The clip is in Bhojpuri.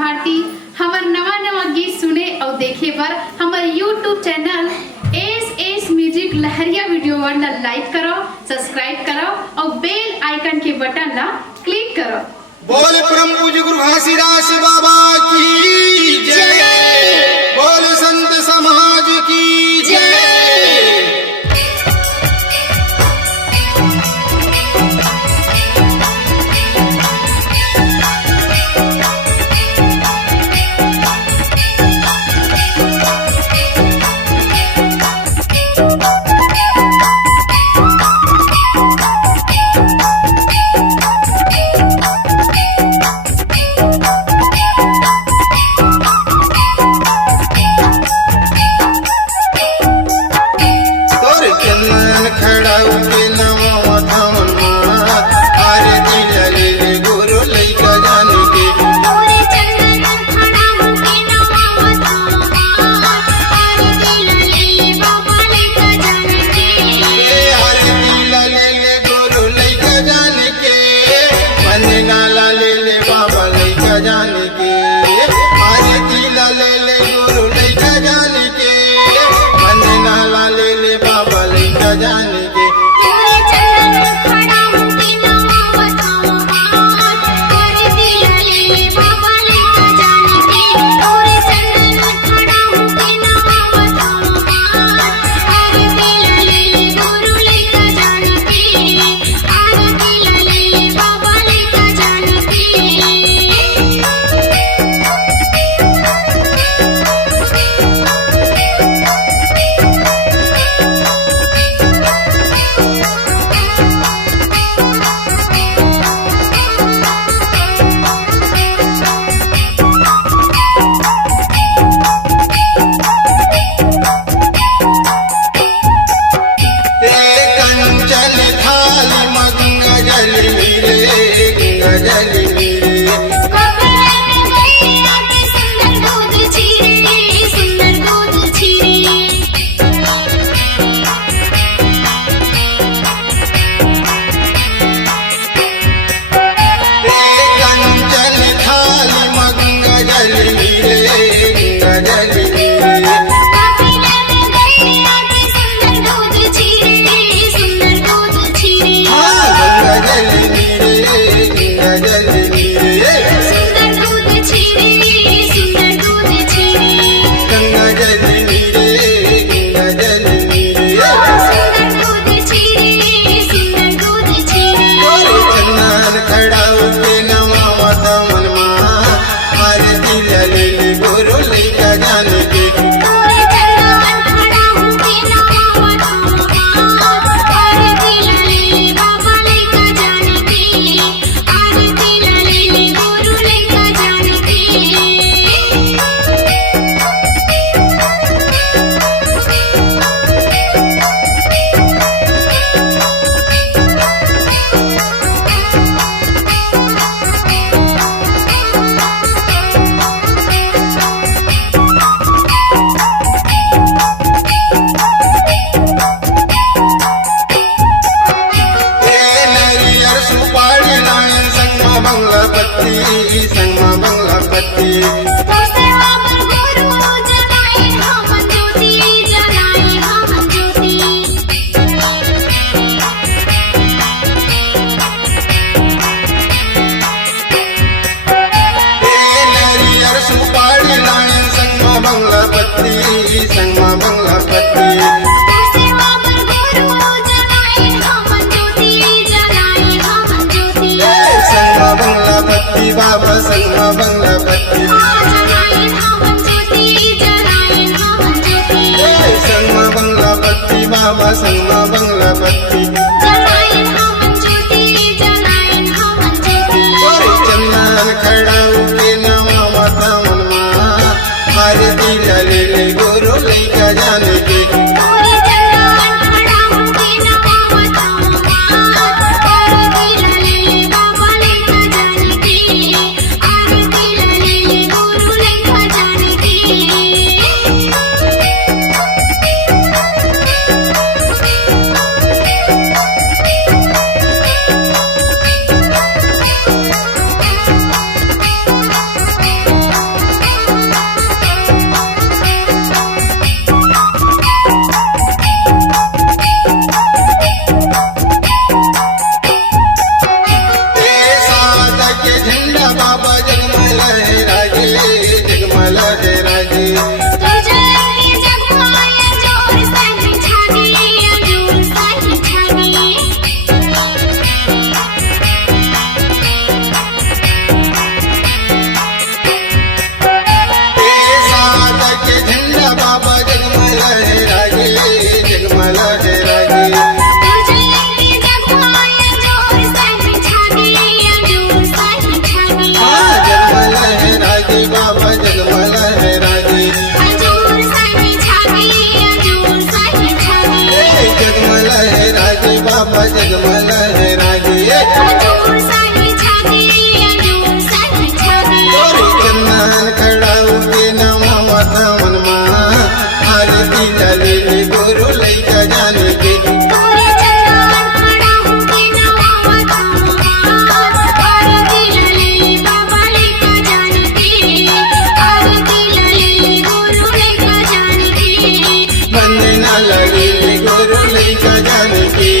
भारती। हमार नवा नवा गीत सुने और देखे पर हमारे YouTube चैनल एस म्यूजिक लहरिया वीडियो वन लाइक करो, सब्सक्राइब करो और बेल आइकन के बटन ला क्लिक करो। बोल परम पूज्य गुरु घासीदास बाबा की जय, बोल संत समाज की जय। बाबा संगमा बंगला पत्ती संगमा बंगला पत्ती बाबा संगमा बंगला पत्ती चंदन खड़ा के नवा माता मनमा आरती ले गुरु लैका जाने के मन न लगे गुरु लइका जान के